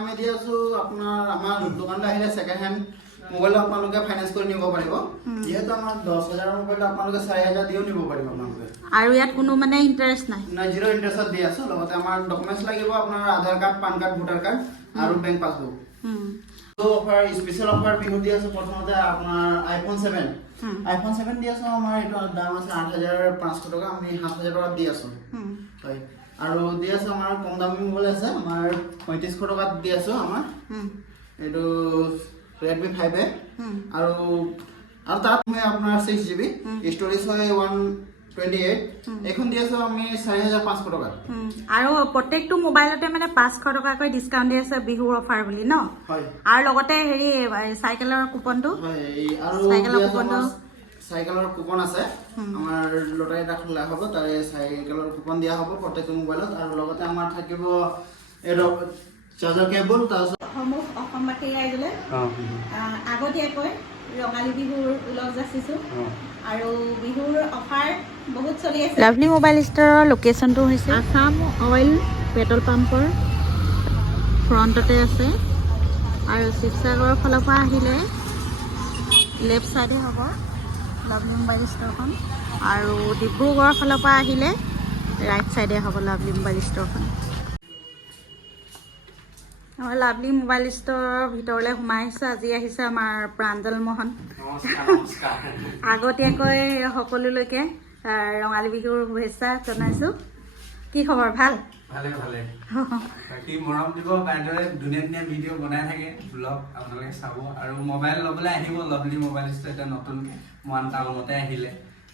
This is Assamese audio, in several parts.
আমি দি আছো আপোনাৰ আমাৰ দোকানলৈ আহিলে সেকেন্ড হ্যান্ড মোবাইল আপোনালোকে ফাইনান্স কৰি নিব পাৰিব যেহেতু আমাৰ 10000 মোবাইল আপোনালোকে 4000 দিও নিব পাৰিব আপোনালোকে আৰু ইয়াত কোনো মানে ইন্টাৰেষ্ট নাই না জিৰ' ইন্টাৰেষ্টত দি আছো লগতে আমাৰ ডকুমেন্টছ লাগিব আপোনাৰ Aadhaar card PAN card voter card আৰু বেংক পাছবুক তো অফাৰ স্পেশাল অফাৰ বিহু দি আছো প্ৰথমতে আপোনাৰ আইফোন 7 আইফোন 7 দি আছো আমাৰ এটা দাম আছে 8500 টকা আমি 7000 টকা দি আছো হয় আৰু দি আছো আমাৰ কম দামী মোবাইল আছে আমাৰ 3500 টকা দি আছো আমাৰ এটো Redmi 5a আৰু তাত মই আপোনাৰ 6GB ষ্টৰেজ হয় 128 এখন দি আছো আমি 4500 টকা আৰু প্ৰত্যেকটো মোবাইলতে মানে 500 টকাকৈ ডিসকাউন্ট দি আছে বিহুৰ অফাৰ বুলি ন হয় আৰু লগতে হেৰি সাইকেলৰ কুপনটো হয় আৰু সাইকেলৰ কুপন আছে আমাৰ লটাৰী এটা খোলা হ'ব তাৰে সাইকেলৰ কুপন দিয়া হ'ব প্ৰত্যেকটো মোবাইলত আৰু লগতে আমাৰ থাকিব এডো চাৰ্জাৰ কেবল তাৰপিছত অসমবাসী ৰাইজলৈ আগতীয়াকৈ ৰঙালী বিহুৰ উলগ যাচিছো আৰু বিহুৰ অফাৰ বহুত চলি আছে লাভলি মোবাইল ষ্টৰৰ লোকেশ্যনটো হৈছে আসাম অইল পেট্ৰল পাম্পৰ ফ্ৰণ্টতে আছে আৰু শিৱসাগৰৰ ফালৰ পৰা আহিলে লেফ্ট চাইডে হ'ব লাভলি মোবাইল ষ্টৰখন আৰু ডিব্ৰুগড়ৰ ফালৰ পৰা আহিলে ৰাইট চাইডে হ'ব লাভলি মোবাইল ষ্টৰখন আমাৰ লাভলি মোবাইল ষ্টৰৰ ভিতৰলৈ সোমাই আহিছে আজি আহিছে আমাৰ প্ৰাঞ্জল মোহন আগতীয়াকৈ সকলোলৈকে ৰঙালী বিহুৰ শুভেচ্ছা জনাইছো কি খবৰ ভাল ভালে ভালে বাকি মৰম দিব বাইদেৱে ধুনীয়া ধুনীয়া ভিডিঅ' বনাই থাকে ব্লগ আপোনালোকে চাব আৰু মোবাইল ল'বলৈ আহিব লাভলি মোবাইল ষ্টৰ এটা নতুনকৈ মৰাণ টাউনতে আহিলে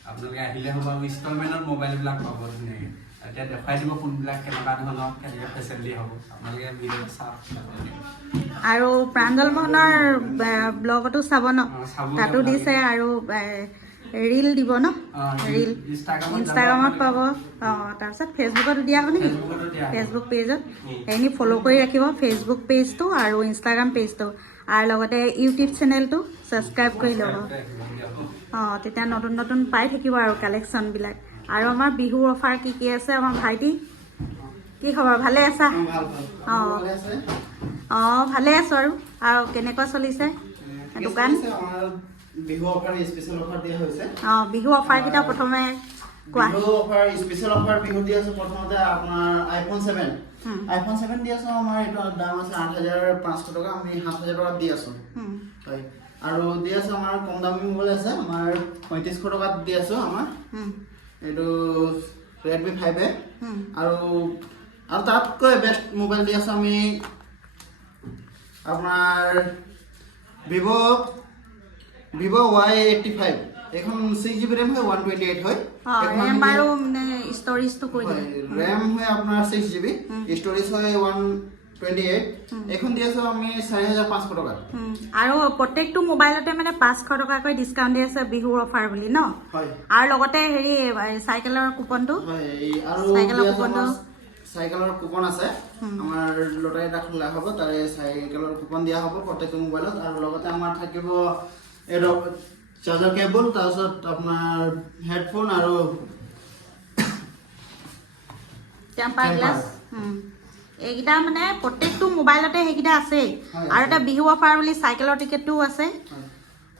আপোনালোকে আহিলে হ'ব আৰু ইনষ্টলমেণ্টত মোবাইলবিলাক পাব ধুনীয়াকৈ এতিয়া দেখুৱাই দিব কোনবিলাক কেনেকুৱা ধৰণৰ কেনেকৈ ফেচিলিটি হ'ব আপোনালোকে ভিডিঅ' চাওক আৰু প্ৰাঞ্জল মোহনৰ ব্লগতো চাব ন তাতো দিছে আৰু ৰীল দিব ন ৰীল ইনষ্টাগ্ৰামত পাব তাৰপিছত ফেচবুকতো দিয়া হ'ব নেকি ফেচবুক পেজত সেইখিনি ফ'ল' কৰি ৰাখিব ফেচবুক পেজটো আৰু ইনষ্টাগ্ৰাম পেজটো আৰু লগতে ইউটিউব চেনেলটো ছাবস্ক্ৰাইব কৰি ল'ব তেতিয়া নতুন নতুন পাই থাকিব আৰু কালেকশ্যনবিলাক আৰু আমাৰ বিহুৰ অফাৰ কি কি আছে আমাৰ ভাইটি কি খবৰ ভালে আছা ভালে আছো আৰু কেনেকুৱা চলিছে দোকান বিহু অফাৰ স্পেশাল অফাৰ দিয়া হৈছে বিহু অফাৰ কিটা প্ৰথমে কোৱা Bihu offer special offer Bihu দি আছো প্ৰথমতে আপোনাৰ আইফোন 7 দি আছো আমাৰ এটা দাম আছে 8500 টকা আমি 7000 টকা দি আছো হয় আৰু দি আছো আমাৰ কম দামী মোবাইল আছে আমাৰ 3500 টকা দি আছো আমাৰ এটো Redmi 5a আৰু তাতকৈ বেষ্ট মোবাইল দি আছো আমি আপোনাৰ Vivo Y85 এখন 6GB RAM হয় 128 হয় RAM আৰু ষ্টৰেজটো কৈ দিলে RAM হয় আপোনাৰ 6GB ষ্টৰেজ হয় 128 এখন দি আছো আমি 4500 টকা আৰু প্ৰত্যেকটো মোবাইলতে মানে 500 টকাকৈ ডিসকাউন্ট দি আছে বিহুৰ অফাৰ বুলি ন হয় আৰু লগতে হেৰি সাইকেলৰ কুপনটো হয় আৰু সাইকেলৰ কুপন আছে আমাৰ লটাৰী এটা খোলা হ'ব তাৰে সাইকেলৰ কুপন দিয়া হ'ব প্ৰত্যেকটো মোবাইলত আৰু লগতে আমাৰ থাকিব এডো চাৰ্জাৰ কেবল তাৰপিছত আপোনাৰ হেডফোন আৰু টেম্পাৰ গ্লাছ এইকেইটা মানে প্ৰত্যেকটো মোবাইলতে সেইকেইটা আছে আৰু এটা বিহু অফাৰ বুলি সাইকেলৰ টিকেটটোও আছে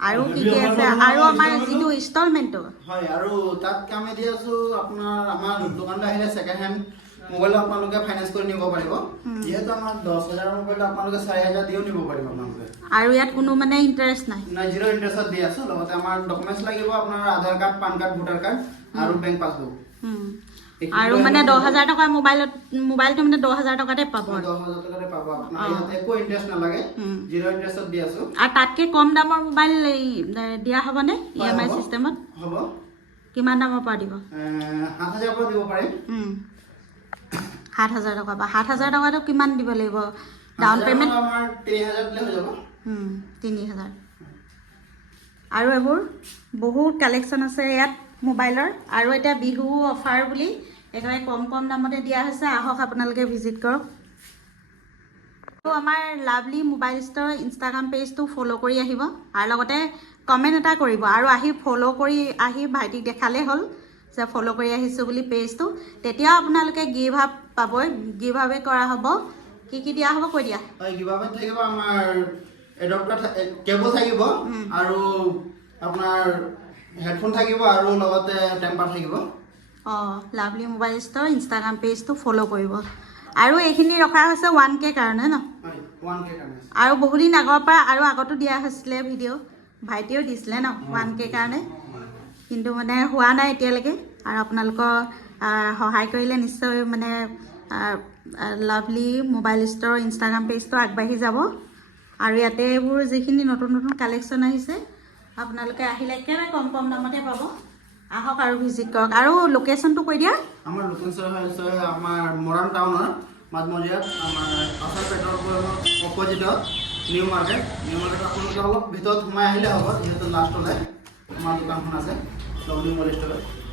আৰু কি কি আছে আৰু আমাৰ যিটো ইনষ্টলমেন্টটো হয় আৰু তাত আমি দি আছো আপোনাৰ আমাৰ দোকানলৈ আহিলে সেকেন্ড হ্যান্ড মোবাইল আপোনালোকে ফাইনান্স কৰি নিব পাৰিব যেহেতু আমাৰ 10000 মোবাইল আপোনালোকে 4000 দিও নিব পাৰিব আপোনালোকে আৰু ইয়াত কোনো মানে ইন্টাৰেষ্ট নাই না জিৰ' ইন্টাৰেষ্টত দি আছো লগতে আমাৰ ডকুমেন্টছ লাগিব আপোনাৰ Aadhaar card PAN card voter card আৰু বেংক পাছবুক আৰু মানে 10000 টকা মোবাইলটো মানে 10000 টকাতে পাব 10000 টকাতে পাব আপোনাৰ ইয়াত একো ইন্টাৰেষ্ট নালাগে জিৰ' ইন্টাৰেষ্টত দি আছো আৰু তাতকে কম দামৰ মোবাইল দিয়া হ'বনে ইএমআই সিস্টেমত হ'ব কিমান দামৰ পৰা দিব 7000 পৰা দিব পাৰিম 7000 টকা বা 7000 টকাটো কিমান দিব লাগিব ডাউন পেমেন্ট আমাৰ 3000 দিলে হৈ যাব 3000 আৰু এইবোৰ বহুত কালেকশ্যন আছে ইয়াত মোবাইলৰ আৰু এটা বিহু অফাৰ বুলি একেবাৰে কম দামতে দিয়া হৈছে আহক আপোনালোকে ভিজিট কৰক আমাৰ লাভলি মোবাইল ষ্টৰ ইনষ্টাগ্ৰাম পেজটো ফ'ল' কৰি আহিব আৰু লগতে কমেণ্ট এটা কৰিব আৰু আহি ফ'ল' কৰি আহি ভাইটিক দেখালে হ'ল যে ফ'ল' কৰি আহিছোঁ বুলি পেজটো তেতিয়া আপোনালোকে গিভ আপ পাবই গিভ আপে কৰা হ'ব কি দিয়া হ'ব কৈ দিয়া গিভাৱে থাকিব আমাৰ এডপ্টাৰ কেবল থাকিব আৰু আপোনাৰ হেডফোন থাকিব আৰু লগতে টেম্পাৰ থাকিব লাভলি মোবাইল ষ্ট'ৰ ইনষ্টাগ্ৰাম পেজটো ফ'ল' কৰিব আৰু এইখিনি ৰখা হৈছে 1K কাৰণে ন 1K কাৰণে আৰু বহুদিন আগৰ পৰা আৰু আগতো দিয়া হৈছিলে ভিডিঅ' ভাইটিয়েও দিছিলে ন 1K কাৰণে কিন্তু মানে হোৱা নাই এতিয়ালৈকে আৰু আপোনালোকৰ সহায় কৰিলে নিশ্চয় মানে লাভলি মোবাইল ষ্ট'ৰ ইনষ্টাগ্ৰাম পেজটো আগবাঢ়ি যাব আৰু ইয়াতে এইবোৰ যিখিনি নতুন নতুন কালেকশ্যন আহিছে আপোনালোকে আহিলে একেবাৰে কম দামতে পাব আহক আৰু ভিজিট কৰক আৰু লোকেশ্যনটো কৈ দিয়া আমাৰ লোকেশ্যন হৈছে আমাৰ মৰাণ টাউনৰ মাজমজিয়াত আমাৰ আচাৰ পেট্ৰল অপজিটত নিউ মাৰ্কেটত আপোনালোকে অলপ ভিতৰত সোমাই আহিলে হ'ব যিহেতু লাষ্টলৈ আমাৰ দোকানখন আছে লাভলি মোবাইল ষ্ট'ৰত